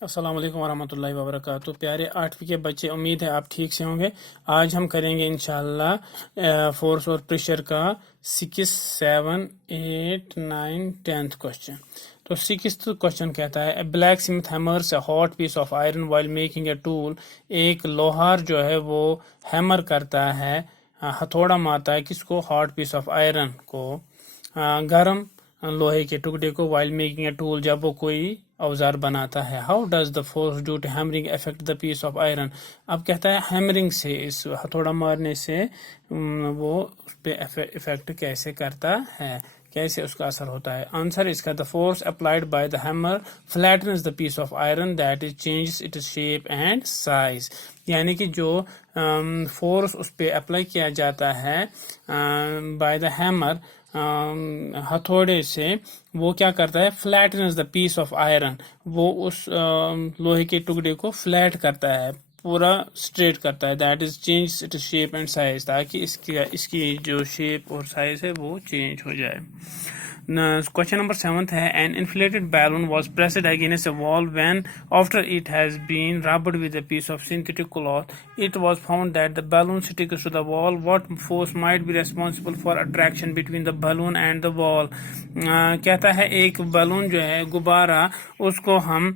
अस्सलाम वालेकुम वरहमतुल्लाहि वबरकातुहू। प्यारे 8वीं के बच्चे, उम्मीद है आप ठीक से होंगे। आज हम करेंगे इंशाल्लाह फोर्स और प्रेशर का 6, 7, 8, 9, 10th क्वेश्चन। तो 6th क्वेश्चन कहता है, blacksmith hammers a hot piece of iron while making a tool. एक लोहार जो है वो हैमर करता है, हथौड़ा मारता है किसको? हॉट पीस ऑफ आयरन को, गर्म लोहे के टुकड़े को, वाइल मेकिंग ए टूल जब वो कोई औजार बनाता है। How does the force due to hammering affect the piece of iron. अब कहता है हैमरिंग से, इस हथौड़ा मारने से वो उस पर इफेक्ट कैसे करता है, कैसे उसका असर होता है। आंसर इसका, the force applied by the hammer flattens the piece of iron that is changes its shape and size. यानी कि जो फोर्स उस पर अप्लाई किया जाता है बाय द हैमर, हथौड़े से, वो क्या करता है? फ्लैटन्स द पीस ऑफ आयरन, वो उस लोहे के टुकड़े को फ्लैट करता है, पूरा स्ट्रेट करता है। That is change it shape and size, ताकि इसकी जो शेप और साइज है वो चेंज हो जाए। क्वेश्चन नंबर 7 है, an inflated balloon was pressed against a wall when after it has been rubbed with a piece of synthetic cloth it was found that the balloon sticks to the wall. What force might be responsible for attraction between the balloon and the wall. कहता है एक balloon जो है, गुब्बारा, उसको हम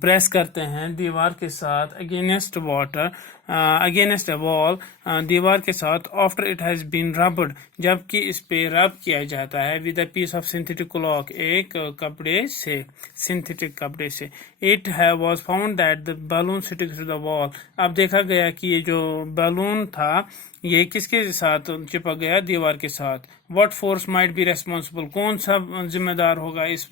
press करते हैं दीवार के साथ, against water, against a wall, दीवार के साथ, after it has been rubbed, जबकि इस पे रब किया जाता है, with a piece of synthetic cloth, एक कपड़े से, सिंथेटिक कपड़े से। It was found that the balloon sticks to the wall. अब देखा गया कि ये जो बैलून था ये किसके साथ चिपक गया? दीवार के साथ। What force might be responsible, कौन सा जिम्मेदार होगा इस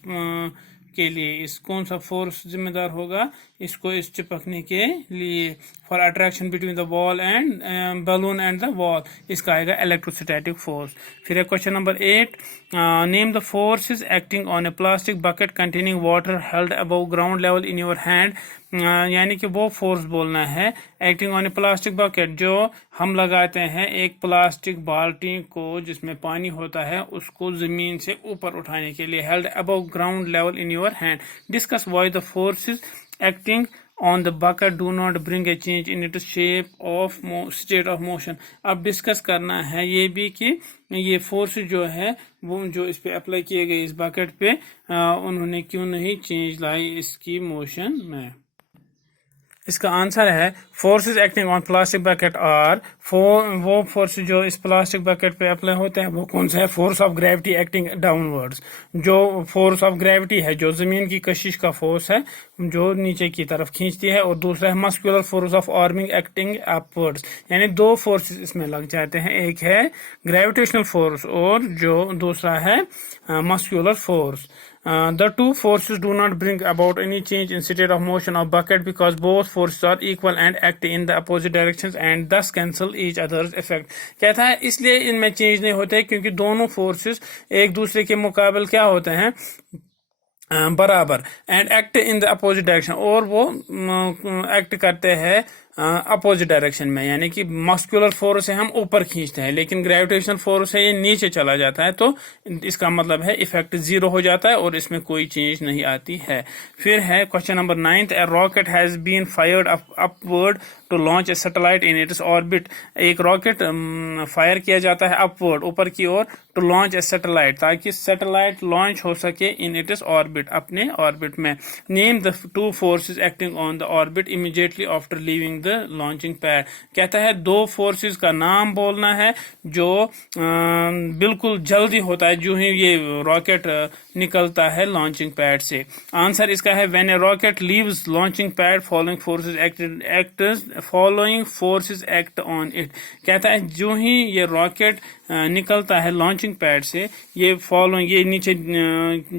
के लिए, इस कौन सा फोर्स जिम्मेदार होगा इसको इस चिपकने के लिए? For attraction between the wall and balloon and the wall, इसका आएगा इलेक्ट्रोस्टैटिक फोर्स। फिर है question number 8, name the forces acting on A plastic bucket containing water held above ground level in your hand. यानी कि वो force बोलना है acting on A plastic bucket, जो हम लगाते हैं एक प्लास्टिक बाल्टी को जिसमें पानी होता है, उसको जमीन से ऊपर उठाने के लिए, held above ground level in your hand. Discuss why the forces acting on the bucket do not bring a change in its shape of state of motion। अब डिस्कस करना है ये भी कि ये फोर्स जो है वो जो इस पे अप्लाई किए गए इस बकेट पे, उन्होंने क्यों नहीं चेंज लाई इसकी मोशन में। इसका आंसर है, forces acting on plastic bucket are, वो फोर्स जो इस प्लास्टिक बकेट पे अप्लाई होते हैं वो कौन सा है? Force of gravity acting downwards, जो फोर्स ऑफ ग्रेविटी है, जो जमीन की कशिश का फोर्स है जो नीचे की तरफ खींचती है, और दूसरा है muscular force of arming acting upwards. यानी दो फोर्सेस इसमें लग जाते हैं, एक है ग्रेविटेशनल फोर्स और जो दूसरा है muscular force. The two forces do not bring about any change in state of motion of bucket because both forces are equal and act in the opposite directions and thus cancel each other's effect। कहता है इसलिए इनमें change नहीं होते क्योंकि दोनों forces एक दूसरे के मुकाबले क्या होते हैं? बराबर। And act in the opposite direction, और वो एक्ट करते हैं अपोजिट डायरेक्शन में। यानी कि मस्कुलर फोर्स से हम ऊपर खींचते हैं, लेकिन ग्रेविटेशनल फोर्स से ये नीचे चला जाता है, तो इसका मतलब है इफेक्ट जीरो हो जाता है और इसमें कोई चेंज नहीं आती है। फिर है question number 9, a rocket has been fired upward to launch a satellite in its orbit. एक रॉकेट फायर किया जाता है अपवर्ड, ऊपर की ओर, टू लॉन्च ए सैटेलाइट, ताकि सैटेलाइट लॉन्च हो सके इन इट्स ऑर्बिट, अपने ऑर्बिट में। Name the two forces acting on the orbit immediately after leaving the launching pad. कहता है दो फोर्सेस का नाम बोलना है जो बिल्कुल जल्दी होता है जो ही ये रॉकेट निकलता है लॉन्चिंग पैड से। आंसर इसका है, when A rocket leaves launching pad following forces act on it. कहता है जो ही ये रॉकेट निकलता है लॉन्चिंग पैड से, ये फॉलोइंग, ये नीचे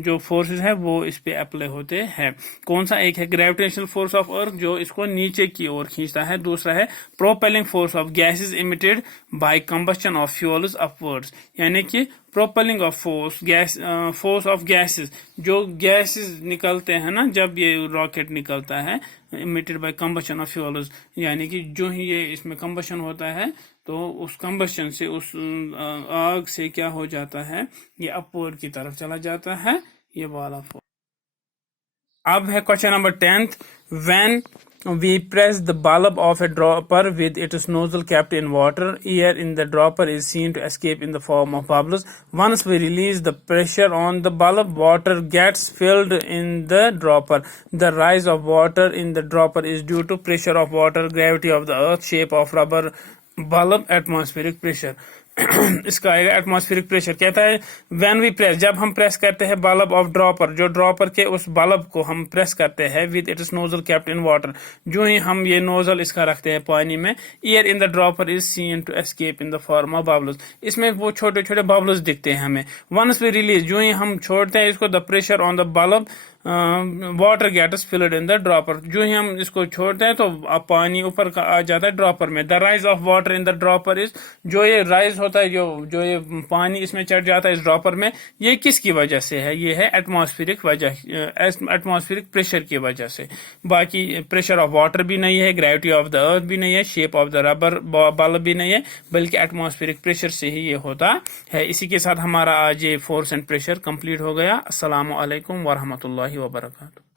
जो फोर्सेस है वो इस पे अप्लाई होते हैं। कौन सा? एक है ग्रेविटेशनल फोर्स ऑफ अर्थ जो इसको नीचे की ओर खींचता है, दूसरा है propelling force of gases emitted by combustion of fuels upwards. यानी कि propelling of force, gas, force of gases, जो गैसेस निकलते हैं ना जब ये रॉकेट निकलता है, emitted by combustion of fuels, यानी कि जो ही ये इसमें कंबस्शन होता है तो उस कंबस्शन से, उस आग से क्या हो जाता है, ये अपवर्ड की तरफ चला जाता है, ये वाला फोर्स। अब है question number 10th. When we press the bulb of a dropper with its nozzle kept in water, air in the dropper is seen to escape in the form of bubbles. Once we release the pressure on the bulb, water gets filled in the dropper. The rise of water in the dropper is due to pressure of water, gravity of the earth, shape of rubber bulb, atmospheric pressure. इसका आएगा atmospheric pressure. कहता है when we press, जब हम press करते हैं bulb of dropper, जो dropper के उस बल्ब को हम प्रेस करते हैं with its nozzle kept in water, जो ही हम ये नोजल इसका रखते हैं पानी में, air in the dropper is seen to escape in the form of bubbles. इसमें वो छोटे छोटे बबल्स दिखते हैं हमें. वंस वी रिलीज, जो ही हम छोड़ते हैं इसको, the pressure on the bulb, water gets filled in the dropper, जो ही हम इसको छोड़ते हैं तो पानी ऊपर का आ जाता है ड्रॉपर में. The rise of water in the dropper is, जो ये राइज होता है, जो ये पानी इसमें चढ़ जाता है इस ड्रॉपर में, ये किसकी वजह से है? ये है एटमॉस्फेरिक वजह, एटमॉस्फेरिक प्रेशर की वजह से. बाकी प्रेशर ऑफ वाटर भी नहीं है, ग्रेविटी ऑफ द अर्थ भी नहीं है, shape of the rubber bulb भी नहीं है, बल्कि एटमॉस्फेरिक प्रेशर से ही ये होता है. इसी के साथ हमारा आज ये फोर्स एंड प्रेशर कंप्लीट हो गया. अस्सलामु अलैकुम वरहमतुल्लाहि वबरकातुहू.